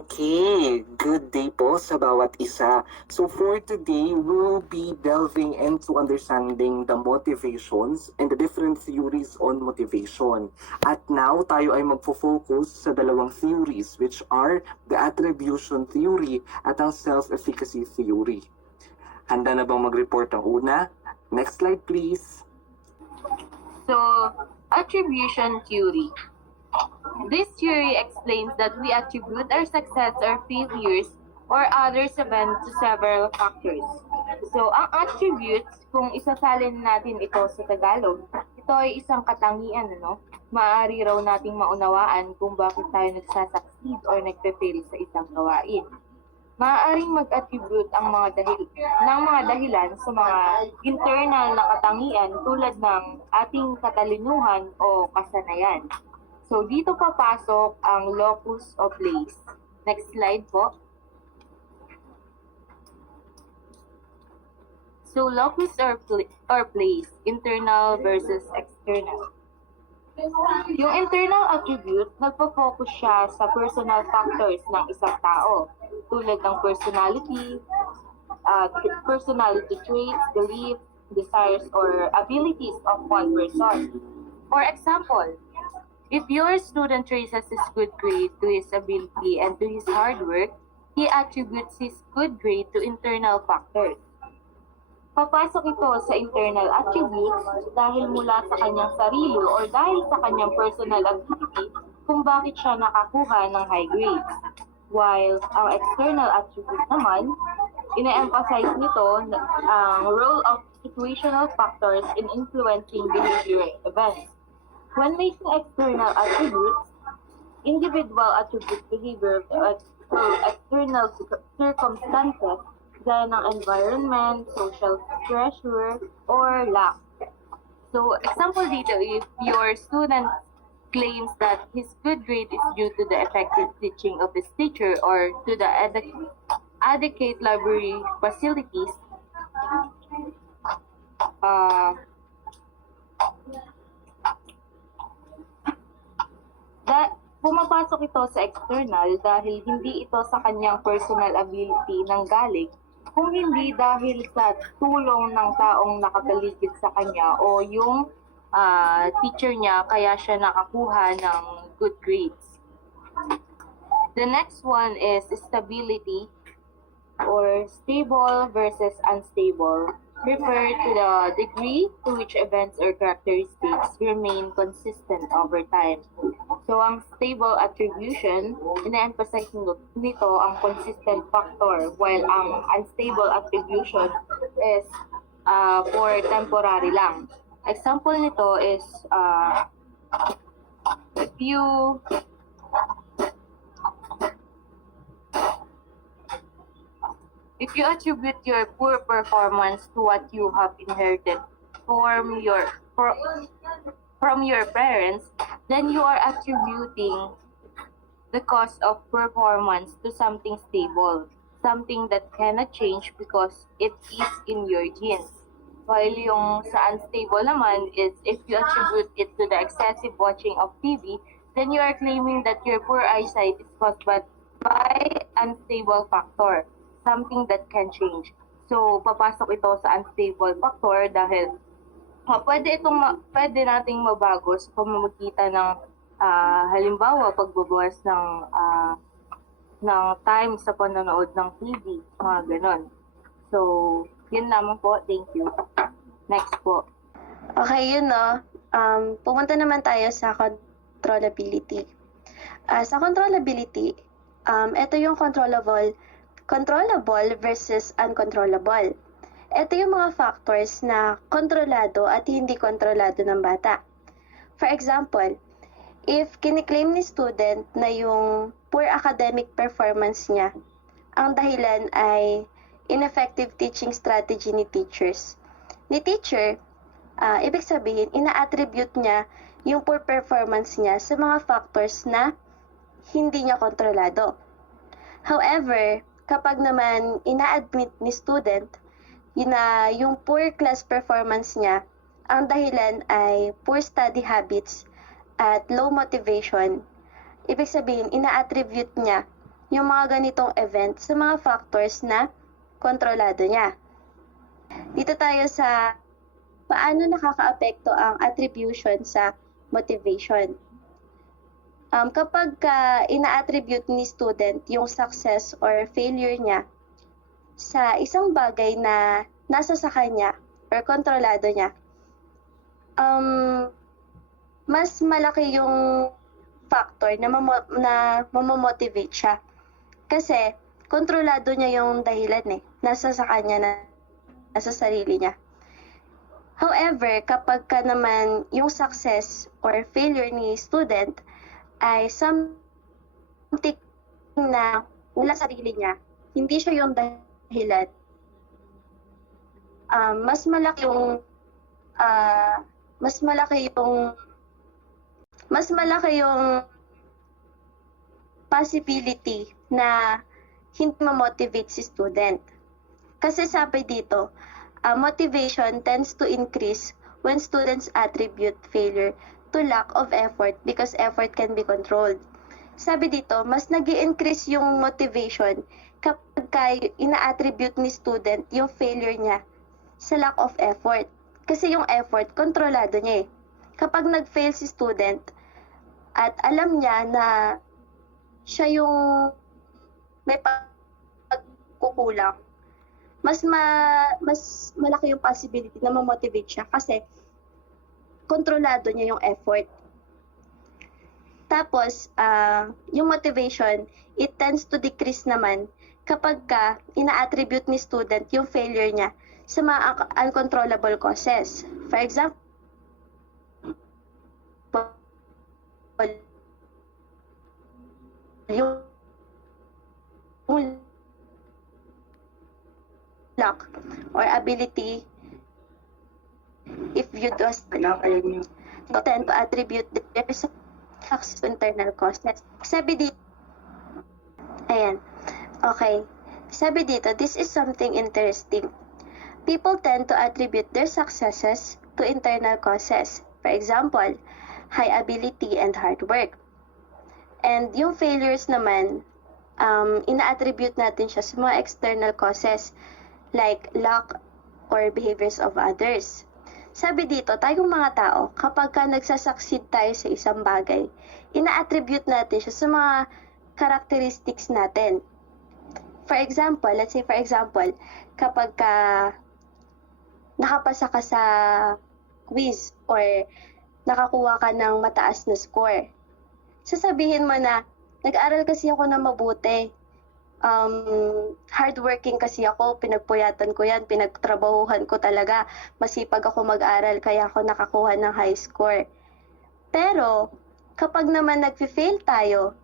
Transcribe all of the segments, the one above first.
Okay, good day po sa bawat isa. So for today, we will be delving into understanding the motivations and the different theories on motivation. At now, tayo ay magfo-focus sa dalawang theories which are the attribution theory at ang self-efficacy theory. Handa na bang mag-report ang una? Next slide please. So, attribution theory. This theory explains that we attribute our success or failures or others' events to several factors. So, ang attributes, kung isasalin natin ito sa Tagalog, ito ay isang katangian, ano? Maaari raw nating maunawaan kung bakit tayo nagsasucceed or nagpe-fail sa isang gawain. Maaaring mag-attribute ang mga dahilan sa mga internal na katangian tulad ng ating katalinuhan o kasanayan. So, dito papasok ang locus of place. Next slide po. So, locus or place, internal versus external. Yung internal attribute, nagpo-focus siya sa personal factors ng isang tao, tulad ng personality traits, beliefs, desires, or abilities of one person. For example, if your student traces his good grade to his ability and to his hard work, he attributes his good grade to internal factors. Papasok ito sa internal attributes dahil mula sa kanyang sarili or dahil sa kanyang personal ability kung bakit siya nakakuha ng high grades. While ang external attribute naman, ina-emphasize nito ang role of situational factors in influencing behavioral events. When making external attributes, individual attribute behavior through external circumstances gaya ng environment, social pressure, or luck. So, example dito, if your student claims that his good grade is due to the effective teaching of his teacher or to the adequate library facilities, pumapasok ito sa external dahil hindi ito sa kanyang personal ability nang galing, kung hindi dahil sa tulong ng taong nakapaligid sa kanya o yung teacher niya kaya siya nakakuha ng good grades. The next one is stability or stable versus unstable. Refer to the degree to which events or characteristics remain consistent over time. So, ang stable attribution, ina-emphasize nito ang consistent factor, while ang unstable attribution is for temporary lang. Example nito is, if you attribute your poor performance to what you have inherited from your parents, then you are attributing the cause of performance to something stable, something that cannot change because it is in your genes. While yung sa unstable naman is if you attribute it to the excessive watching of TV, then you are claiming that your poor eyesight is caused by unstable factor, something that can change. So, papasok ito sa unstable factor dahil pwede nating mabago sa pamamagitan ng halimbawa pagbabawas ng time sa panonood ng TV, mga ganon. So, yun lamang po. Thank you. Next po. Okay, yun no. Pumunta naman tayo sa controllability. Sa controllability, ito yung controllable versus uncontrollable. Ito yung mga factors na kontrolado at hindi kontrolado ng bata. For example, if kiniklaim ni student na yung poor academic performance niya, ang dahilan ay ineffective teaching strategy ni teacher, ibig sabihin, ina-attribute niya yung poor performance niya sa mga factors na hindi niya kontrolado. However, kapag naman ina-admit ni student yung poor class performance niya, ang dahilan ay poor study habits at low motivation, ibig sabihin, ina-attribute niya yung mga ganitong event sa mga factors na kontrolado niya. Dito tayo sa paano nakakaapekto ang attribution sa motivation. Kapag ina-attribute ni student yung success or failure niya sa isang bagay na nasa sa kanya or kontrolado niya, mas malaki yung factor na mamomotivate siya. Kasi kontrolado niya yung dahilan nasa sa kanya na nasa sarili niya. However, kapag naman yung success or failure ni student ay something na wala sarili niya, hindi siya yung dahilan, mas malaki yung possibility na hindi ma-motivate si student. Kasi sabi dito, motivation tends to increase when students attribute failure to lack of effort because effort can be controlled. Sabi dito, mas nag-i-increase yung motivation kapag ina-attribute ni student yung failure niya sa lack of effort. Kasi yung effort, kontrolado niya Kapag nag-fail si student at alam niya na siya yung may pagkukulang, mas malaki yung possibility na ma-motivate siya kasi kontrolado niya yung effort. Tapos, yung motivation, it tends to decrease naman kapag ina-attribute ni student yung failure niya sa mga uncontrollable causes. For example, yung luck or ability if you do tend to attribute their success to internal causes. Sabi dito, ayan, okay. Sabi dito, this is something interesting. People tend to attribute their successes to internal causes. For example, high ability and hard work. And yung failures naman, ina-attribute natin siya sa mga external causes like luck or behaviors of others. Sabi dito, tayong mga tao, kapag nagsasucceed tayo sa isang bagay, ina-attribute natin siya sa mga characteristics natin. For example, let's say kapag nakapasa ka sa quiz or nakakuha ka ng mataas na score, sasabihin mo na, nag-aral kasi ako na mabuti. Hardworking kasi ako, pinagpuyatan ko yan, pinagtrabahuhan ko talaga, masipag ako mag-aral, kaya ako nakakuha ng high score. Pero, kapag naman nag-fail tayo,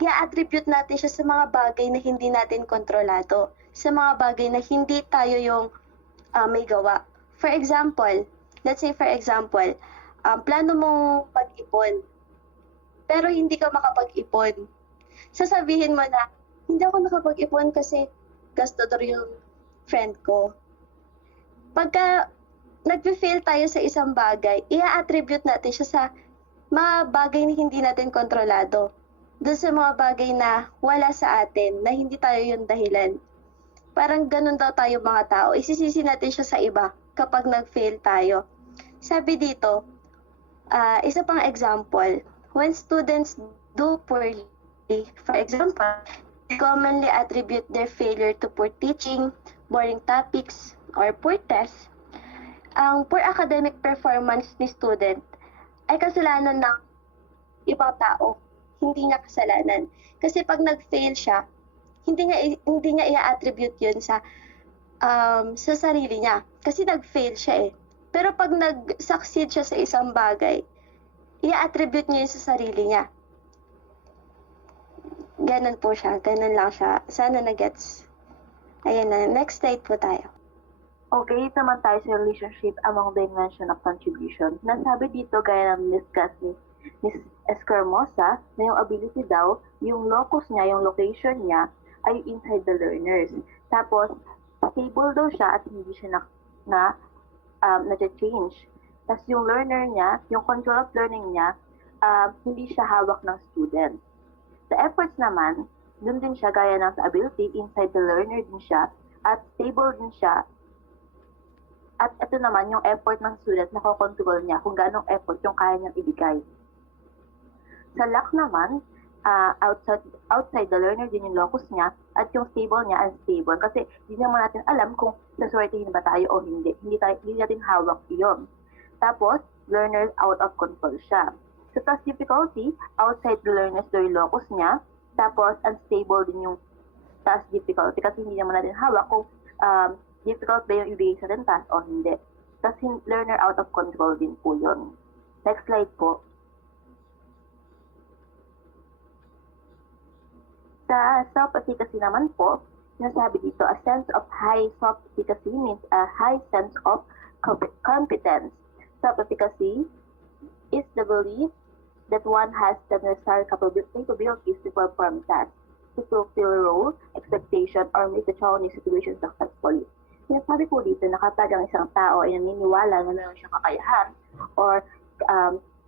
i-attribute natin siya sa mga bagay na hindi natin kontrolado, sa mga bagay na hindi tayo yung may gawa. For example, plano mong mag-ipon, pero hindi ka makapag-ipon. Sasabihin mo na, hindi ako nakapag-ipon kasi gastador yung friend ko. Pagka nag-fail tayo sa isang bagay, i-attribute natin siya sa mga bagay na hindi natin kontrolado. Doon sa mga bagay na wala sa atin, na hindi tayo yung dahilan. Parang ganun daw tayo mga tao. Isisisi natin siya sa iba kapag nag-fail tayo. Sabi dito, isa pang example, when students do poorly, for example, they commonly attribute their failure to poor teaching, boring topics, or poor tests. Ang poor academic performance ni student ay kasalanan ng ibang tao, hindi niya kasalanan. Kasi pag nag-fail siya, hindi niya i-attribute yun sa sarili niya. Kasi nag-fail siya Pero pag nag-succeed siya sa isang bagay, i-attribute niya yun sa sarili niya. Ganun po siya. Ganun lang siya. Sana na-gets. Ayan na. Next slide po tayo. Okay, naman tayo sa relationship among dimension of contribution. Nasabi dito, gaya ng discuss ni Ms. Escarmosa, na yung ability daw, yung locus niya, yung location niya, ay inside the learners. Tapos, stable daw siya at hindi siya na-change. Tapos yung learner niya, yung control of learning niya, hindi siya hawak ng student. Sa efforts naman, dun din siya gaya ng sa ability, inside the learner din siya, at stable din siya. At ito naman yung effort ng student na control niya kung ganong effort yung kaya niyang ibigay. Sa lack naman, outside the learner din yung locus niya at yung stable niya unstable kasi hindi naman natin alam kung saswertihin ba tayo o hindi. Hindi natin hawak yun. Tapos, learner out of control siya. Sa task difficulty, outside the learner's yung locus niya, tapos unstable din yung task difficulty kasi hindi naman natin hawak kung difficult ba yung ibigay sa atin task o hindi. Tapos learner out of control din po yun. Next slide po. Sa self-efficacy naman po, sinasabi dito, a sense of high self-efficacy means a high sense of competence. Self-efficacy is the belief that one has the necessary capabilities to perform tasks, to fulfill role, expectation, or meet the challenging situation successfully. Sinasabi po dito na kapag ang isang tao ay naniniwala na meron siyang kakayahan or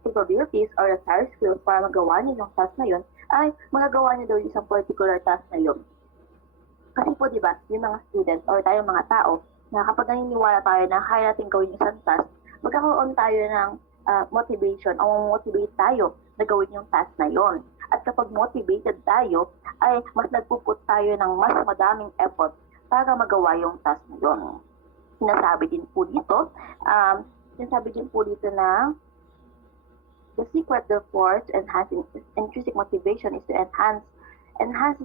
capabilities or necessary skills para magawa niya yung task na yun, ay magagawa niya daw yung isang particular task na yun. Kasi po, di ba, yung mga students or tayong mga tao, na kapag naniniwala tayo na kaya natin gawin yung isang task, magkakaroon tayo ng motivation o motivate tayo na gawin yung task na yon. At kapag motivated tayo, ay mas nagpuput tayo ng mas madaming effort para magawa yung task na yon. Sinasabi din po dito na the secret, therefore, to enhancing intrinsic motivation is to enhance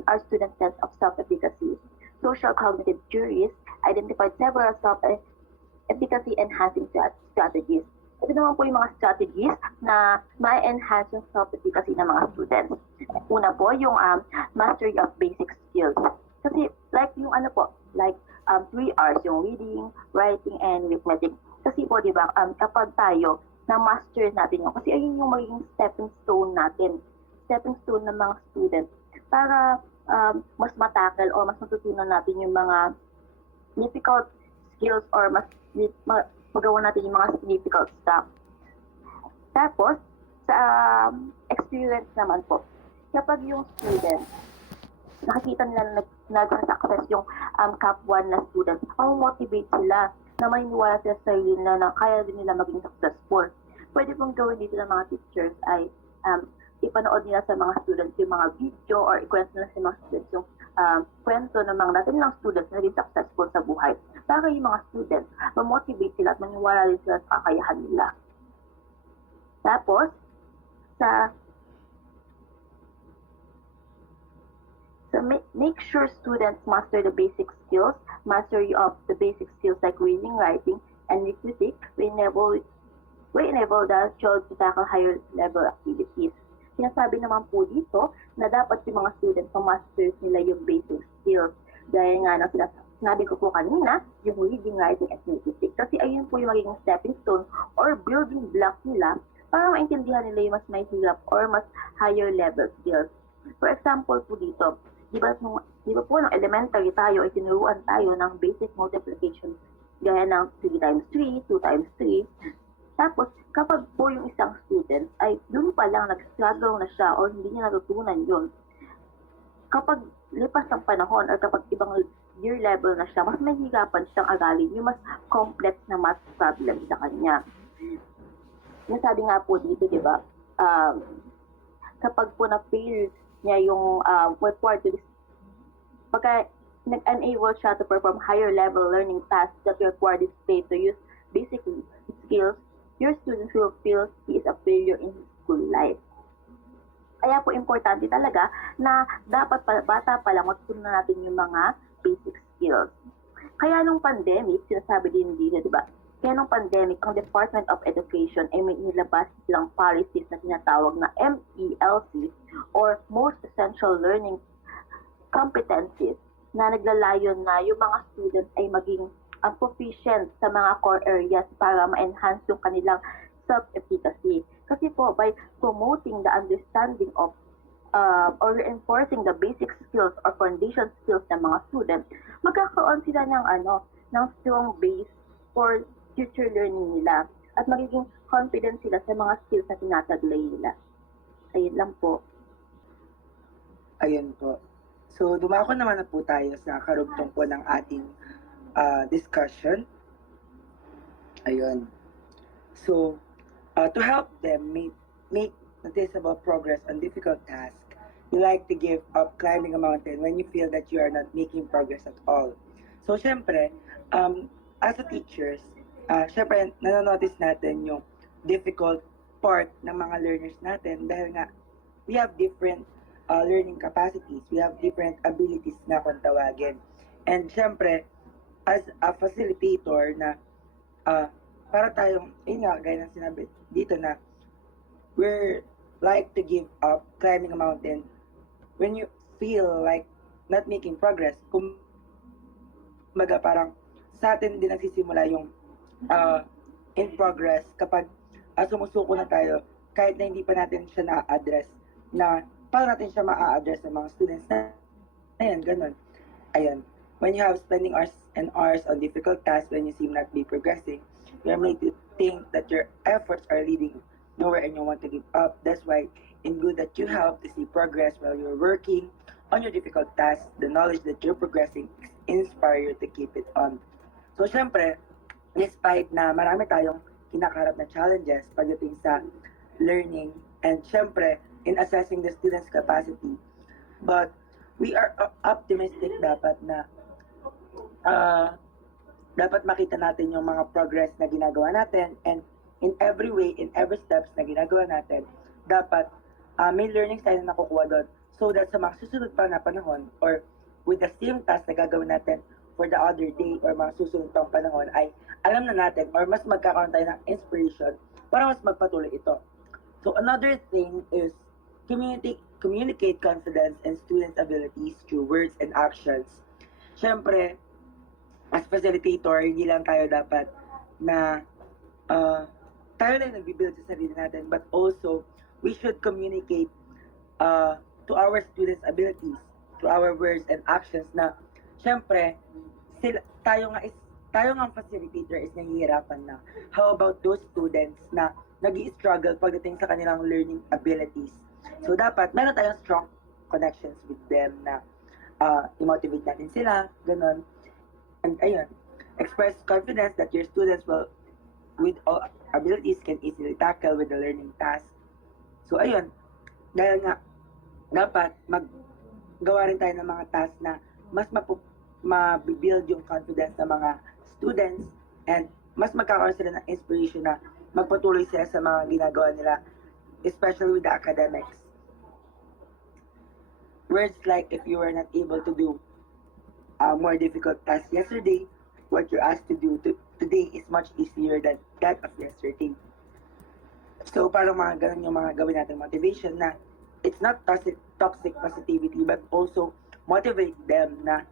our student sense of self-efficacy. Social cognitive theories identified several self-efficacy enhancing strategies. Ito naman po yung mga strategies na ma-enhance yung self-efficacy ng mga students. Una po, yung mastery of basic skills. Kasi like yung 3 R's, yung reading, writing, and arithmetic. Kasi po, di ba, kapag tayo na-master natin yun. Kasi ayun yung magiging stepping stone natin. Stepping stone ng mga students para mas matakal o mas matutunan natin yung mga difficult skills or mas magawa natin yung mga difficult stuff. Tapos, sa experience naman po, kapag yung student, nakikita nila na nag-success yung Cap 1 na students, motivate sila na maniniwala sila sa sarili na kaya din nila maging successful. Pwede pong gawin dito ng mga teachers ay ipanood nila sa mga students yung mga video or ikwento nila sa mga students yung kwento ng mga natin ng students na naging successful sa buhay. Para yung mga students, ma-motivate sila at maniwala rin sila sa kakayahan nila. Tapos, make sure students master the basic skills. Mastery of the basic skills like reading, writing, and arithmetic will enable the child to tackle higher level activities. Sinasabi naman po dito na dapat yung mga students ma-master nila yung basic skills. Gaya nga ng sinabi ko po kanina, yung reading, writing, and arithmetic. Kasi ayun po yung magiging stepping stone or building block nila para maintindihan nila yung mas may hirap or mas higher level skills. For example po dito, di ba po nung elementary tayo ay tinuruan tayo ng basic multiplication gaya ng 3 times 3, 2 times 3. Tapos, kapag po yung isang student ay doon pa lang nag-struggle na siya or hindi niya natutunan yun, kapag lipas ng panahon or kapag ibang year level na siya, mas mahirapan siyang aralin yung mas complex na math problem sa kanya. Nasabi nga po dito, di ba, kapag po na-fail niya yung required to pagka nag-unable siya to perform higher level learning tasks that require this play to use basic skills, your student will feel he is a failure in his school life. Kaya po importante talaga na dapat bata pa lang matutunan natin yung mga basic skills. Kaya nung pandemic, sinasabi din dito, di ba? Kaya nung pandemic, ang Department of Education ay may inilabas silang policies na tinatawag na MELC or Most Essential Learning Competencies na naglalayon na yung mga students ay maging proficient sa mga core areas para ma-enhance yung kanilang self-efficacy. Kasi po, by promoting the understanding of or reinforcing the basic skills or foundation skills ng mga students, magkakaroon sila ng strong base for future learning nila at magiging confident sila sa mga skills na tinataglay nila. Ayun lang po. Ayun po. So, dumako naman na po tayo sa karugtong po ng ating discussion. Ayun. So, to help them make noticeable progress on difficult tasks, you like to give up climbing a mountain when you feel that you are not making progress at all. So, syempre, as a teachers, syempre, nanonotice natin yung difficult part ng mga learners natin dahil nga we have different learning capacities, we have different abilities na kung tawagin. And syempre, as a facilitator na para tayong, yun nga, gaya ng sinabi dito na we're like to give up climbing a mountain when you feel like not making progress. Kumbaga parang sa atin din nagsisimula yung in progress kapag sumusuko na tayo kahit na hindi pa natin siya na-address na paano natin siya ma-address ng mga students na ayan, ganun. Ayun. When you have spending hours and hours on difficult tasks when you seem not be progressing, you're made to think that your efforts are leading nowhere and you want to give up. That's why in good that you have to see progress while you're working on your difficult tasks, the knowledge that you're progressing inspire you to keep it on. So, syempre, despite na marami tayong kinakaharap na challenges pagdating sa learning and syempre, in assessing the student's capacity. But we are optimistic dapat na dapat makita natin yung mga progress na ginagawa natin and in every way, in every steps na ginagawa natin, dapat may learnings tayo na nakukuha doon so that sa mga susunod pa na panahon or with the same task na gagawin natin for the other day or mga susunod pang panahon ay alam na natin or mas magkakaroon tayo ng inspiration para mas magpatuloy ito. So another thing is communicate confidence and students' abilities through words and actions. Siyempre, as facilitator, hindi lang tayo dapat na tayo lang nag-build sa sarili natin, but also, we should communicate to our students' abilities, to our words and actions na, siyempre, tayo nga facilitator is nahihirapan na. How about those students na nag-i-struggle pagdating sa kanilang learning abilities? So, dapat, meron tayong strong connections with them na i-motivate natin sila, ganun. And, ayun, express confidence that your students will, with all abilities, can easily tackle with the learning task. So, ayun, dahil nga, dapat maggawa rin tayo ng mga tasks na mas mabibuild yung confidence ng mga students and mas magkakaroon sila ng inspiration na magpatuloy sila sa mga ginagawa nila, especially with the academics. Words like, if you were not able to do a more difficult task yesterday, what you're asked to do today is much easier than that of yesterday. So, parang mga ganun yung mga gawin natin motivation na it's not toxic positivity but also motivate them na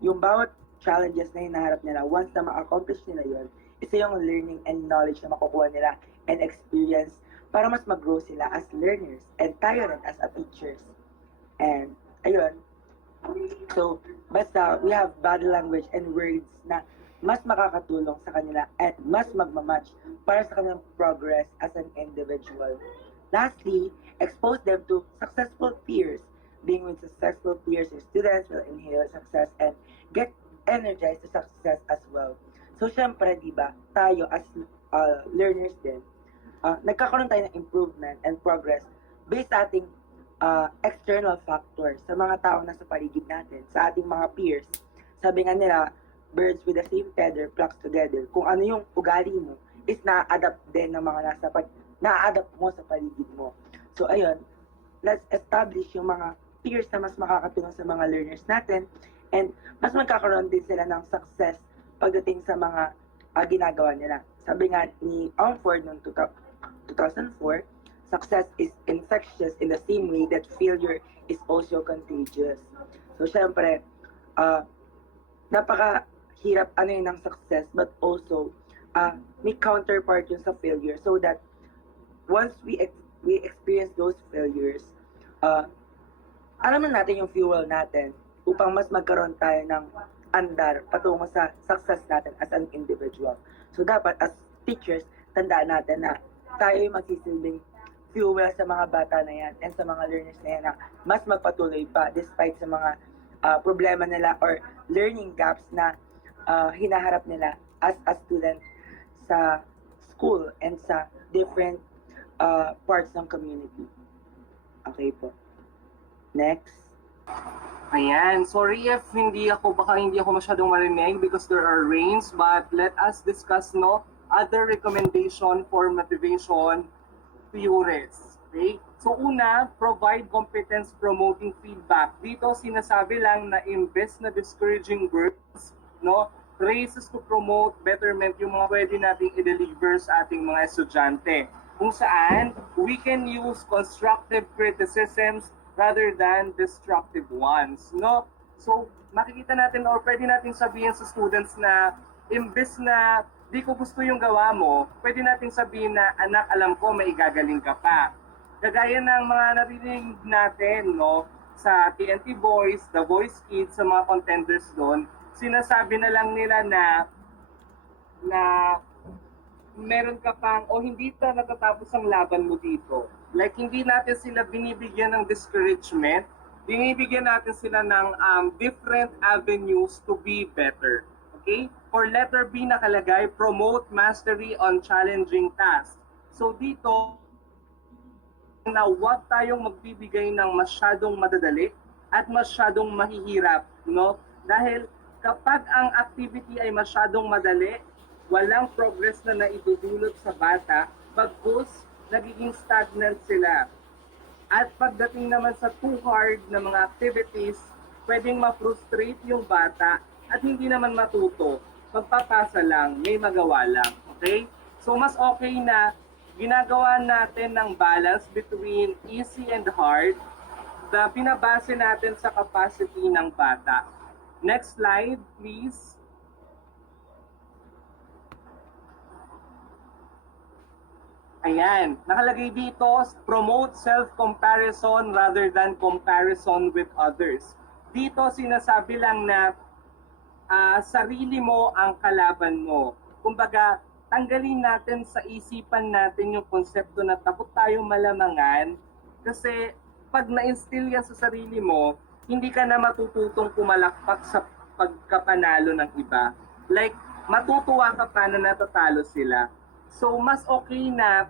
yung bawat challenges na hinaharap nila, once na ma-accomplish nila yun, isa yung learning and knowledge na makukuha nila and experience para mas mag-grow sila as learners and tayo rin as a teachers. And, ayun. So, basta we have body language and words na mas makakatulong sa kanila at mas magmamatch para sa kanilang progress as an individual. Lastly, expose them to successful peers. Being with successful peers, your students will inhale success and get energized to success as well. So, syempre, di ba, tayo as learners din, nagkakaroon tayo ng improvement and progress based sa ating external factors sa mga tao na sa paligid natin, sa ating mga peers. Sabi nga nila, birds with the same feather flocks together. Kung ano yung ugali mo, is na-adapt din ng mga na-adapt mo sa paligid mo. So, ayun, let's establish yung mga peers na mas makakatulong sa mga learners natin and mas magkakaroon din sila ng success pagdating sa mga ginagawa nila. Sabi nga ni Mumford noong 2004, success is infectious in the same way that failure is also contagious. So, syempre, napakahirap yun ng success but also may counterpart yun sa failure so that once we experience those failures, alam na natin yung fuel natin upang mas magkaroon tayo ng andar patungo sa success natin as an individual. So, dapat as teachers, tandaan natin na tayo yung magsisilbing fuel sa mga bata na yan and sa mga learners na yan na mas magpatuloy pa despite sa mga problema nila or learning gaps na hinaharap nila as a student sa school and sa different parts ng community. Okay po. Next. Ayan, sorry if baka hindi ako masyadong marinig because there are rains, but let us discuss other recommendation for motivation theories. Okay? So una, provide competence promoting feedback. Dito sinasabi lang na imbes na discouraging words, races to promote betterment yung mga pwede nating i-deliver sa ating mga estudyante. Kung saan we can use constructive criticisms rather than destructive ones. So makikita natin or pwede natin sabihin sa students na imbes na di ko gusto yung gawa mo, pwede nating sabihin na, anak, alam ko, may igagaling ka pa. Kagaya ng mga narinig natin, sa TNT Boys, The Voice Kids, sa mga contenders doon, sinasabi na lang nila na meron ka pang, hindi pa natatapos ang laban mo dito. Like, hindi natin sila binibigyan ng discouragement, binibigyan natin sila ng different avenues to be better. Okay? For letter B nakalagay, promote mastery on challenging tasks. So dito, na huwag tayong magbibigay ng masyadong madadali at masyadong mahihirap. Dahil kapag ang activity ay masyadong madali, walang progress na naidudulot sa bata, bagkus nagiging stagnant sila. At pagdating naman sa too hard na mga activities, pwedeng ma-frustrate yung bata at hindi naman matuto. Magpapasa lang, may magawa lang. Okay? So mas okay na ginagawa natin ng balance between easy and hard na binabase natin sa capacity ng bata. Next slide, please. Ayan, nakalagay dito, promote self-comparison rather than comparison with others. Dito sinasabi lang na sarili mo ang kalaban mo. Kumbaga, tanggalin natin sa isipan natin yung konsepto na takot tayo malamangan kasi pag na-instill yan sa sarili mo, hindi ka na matututong pumalakpak sa pagkapanalo ng iba. Like, matutuwa ka pa na natatalo sila. So, mas okay na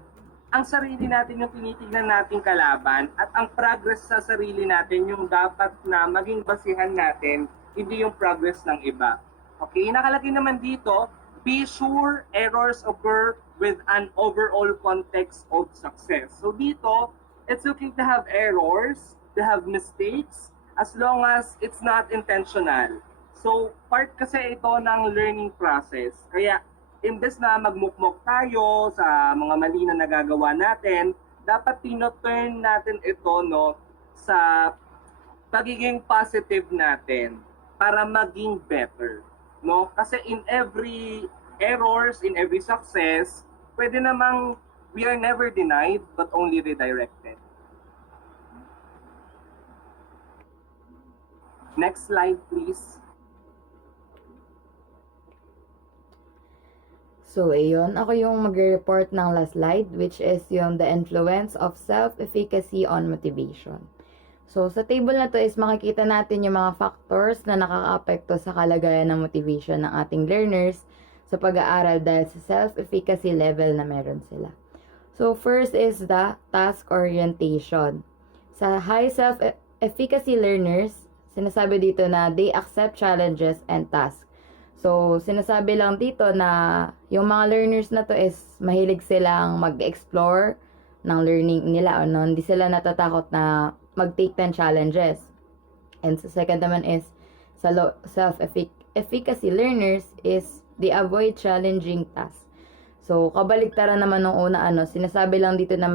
ang sarili natin yung tinitignan nating kalaban at ang progress sa sarili natin yung dapat na maging basihan natin, hindi yung progress ng iba. Okay, nakalagay naman dito, be sure errors occur with an overall context of success. So dito, it's okay to have errors, to have mistakes, as long as it's not intentional. So part kasi ito ng learning process. Kaya imbes na magmukmok tayo sa mga mali na nagagawa natin, dapat tino-turn natin ito sa pagiging positive natin para maging better. Kasi in every errors, in every success, pwede namang we are never denied but only redirected. Next slide, please. So, ayun. Ako yung mag-report ng last slide, which is yung the influence of self-efficacy on motivation. So, sa table na to is makikita natin yung mga factors na nakaka-apekto sa kalagayan ng motivation ng ating learners sa pag-aaral dahil sa self-efficacy level na meron sila. So, first is the task orientation. Sa high self-efficacy learners, sinasabi dito na they accept challenges and tasks. So, sinasabi lang dito na yung mga learners na to is mahilig silang mag-explore ng learning nila. Hindi sila natatakot na mag-take 10 challenges. And sa second naman is sa self-efficacy learners is they avoid challenging tasks. So, kabaliktaran naman nung una, sinasabi lang dito na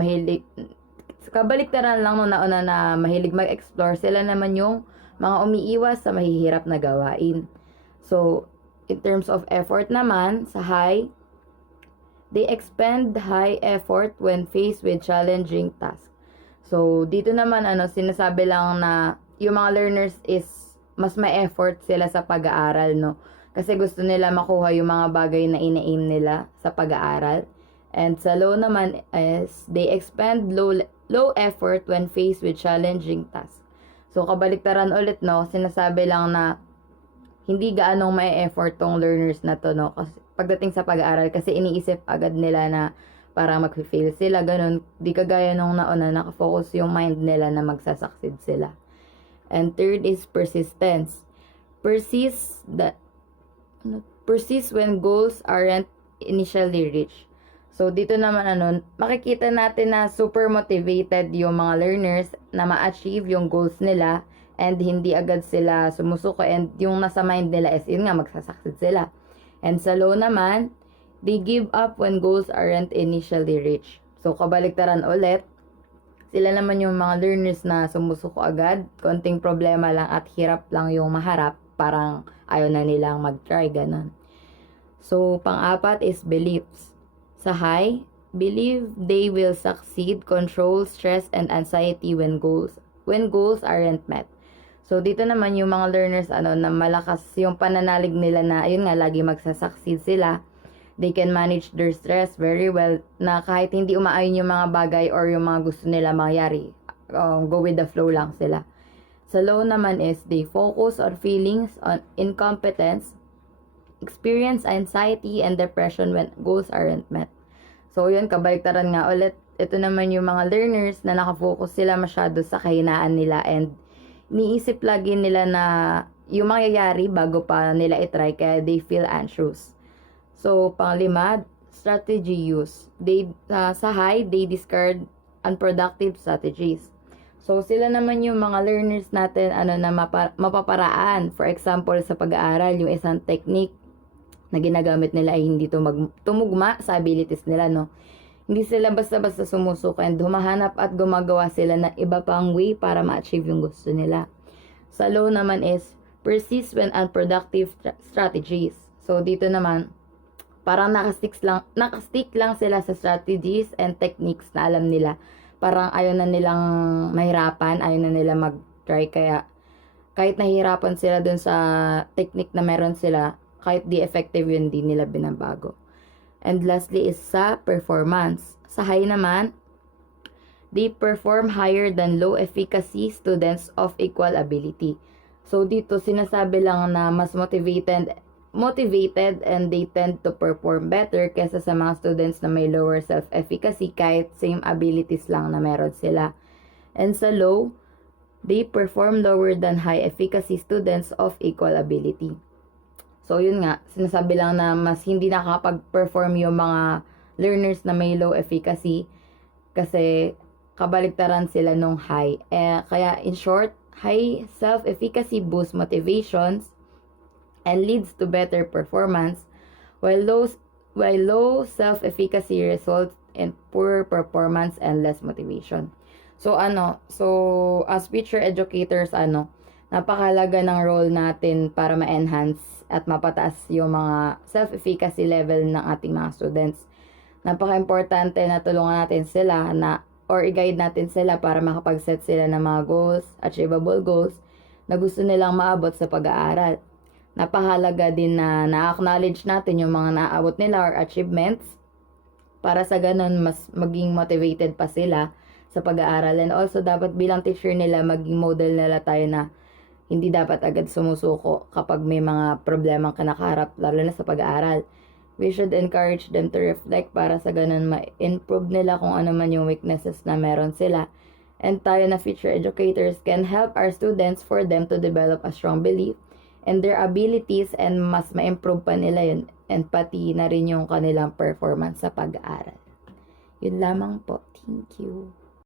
kabaliktaran lang nung nauna na mahilig mag-explore, sila naman yung mga umiiwas sa mahihirap na gawain. So, in terms of effort naman, sa high, they expend high effort when faced with challenging tasks. So, dito naman, sinasabi lang na yung mga learners is mas may effort sila sa pag-aaral, Kasi gusto nila makuha yung mga bagay na ina-aim nila sa pag-aaral. And sa low naman is they expend low effort when faced with challenging tasks. So kabaliktaran ulit, no, sinasabi lang na hindi gaanong may effort tong learners na to, no, kasi pagdating sa pag-aaral, kasi iniisip agad nila na parang mag-fail sila, ganun. Di kagaya nung nauna, nakafocus yung mind nila na magsasucceed sila. And third is persistence. Persist when goals aren't initially reached. So, dito naman makikita natin na super motivated yung mga learners na ma-achieve yung goals nila and hindi agad sila sumusuko, and yung nasa mind nila is yun nga, magsasucceed sila. And sa low naman, they give up when goals aren't initially reached. So, kabaliktaran ulit, sila naman yung mga learners na sumusuko agad, konting problema lang at hirap lang yung maharap, parang ayaw na nilang mag-try, ganun. So, pang-apat is beliefs. Sa high, believe they will succeed, control stress and anxiety when goals aren't met. So, dito naman yung mga learners na malakas yung pananalig nila na ayun nga, lagi magsasucceed sila. They can manage their stress very well, na kahit hindi umaayon yung mga bagay or yung mga gusto nila mangyari, go with the flow lang sila. Sa low naman is they focus on feelings on incompetence, experience anxiety and depression when goals aren't met. So yun, kabaliktaran nga ulit, ito naman yung mga learners na nakafocus sila masyado sa kahinaan nila and niisip lagi nila na yung mangyayari bago pa nila itry, kaya they feel anxious. So, panglima, strategy use. Sa high, they discard unproductive strategies. So, sila naman yung mga learners natin na mapaparaan. For example, sa pag-aaral, yung isang technique na ginagamit nila ay hindi tumugma sa abilities nila, no? Hindi sila basta-basta sumusuko and humahanap at gumagawa sila na iba pang way para ma-achieve yung gusto nila. Sa low naman is persist when unproductive strategies. So, dito naman, parang nakastick lang sila sa strategies and techniques na alam nila. Parang ayaw na nilang mahirapan, ayaw na nila mag-try. Kaya kahit nahihirapan sila dun sa technique na meron sila, kahit di effective yun, di nila binabago. And lastly is sa performance. Sa high naman, they perform higher than low efficacy students of equal ability. So dito sinasabi lang na mas motivated and they tend to perform better kesa sa mga students na may lower self-efficacy kahit same abilities lang na meron sila. And sa low, they perform lower than high efficacy students of equal ability. So yun nga, sinasabi lang na mas hindi nakakapag-perform yung mga learners na may low efficacy kasi kabaligtaran sila nung high. Kaya in short, high self-efficacy boosts motivations and leads to better performance, while low self-efficacy results in poor performance and less motivation. So as future educators, napakahalaga ng role natin para ma-enhance at mapataas yung mga self-efficacy level ng ating mga students. Napaka-importante na tulungan natin sila or i-guide natin sila para makapag-set sila ng mga goals, achievable goals na gusto nilang maabot sa pag-aaral. Napakahalaga din na na-acknowledge natin yung mga naabot nila or achievements para sa ganun mas maging motivated pa sila sa pag-aaral. And also dapat bilang teacher nila maging model nila tayo na hindi dapat agad sumusuko kapag may mga problemang kinakaharap, lalo na sa pag-aaral. We should encourage them to reflect para sa ganun ma-improve nila kung ano man yung weaknesses na meron sila. And tayo na future educators can help our students for them to develop a strong belief in their abilities and mas ma-improve pa nila yun, and pati na rin yung kanilang performance sa pag-aaral. Yun lamang po. Thank you.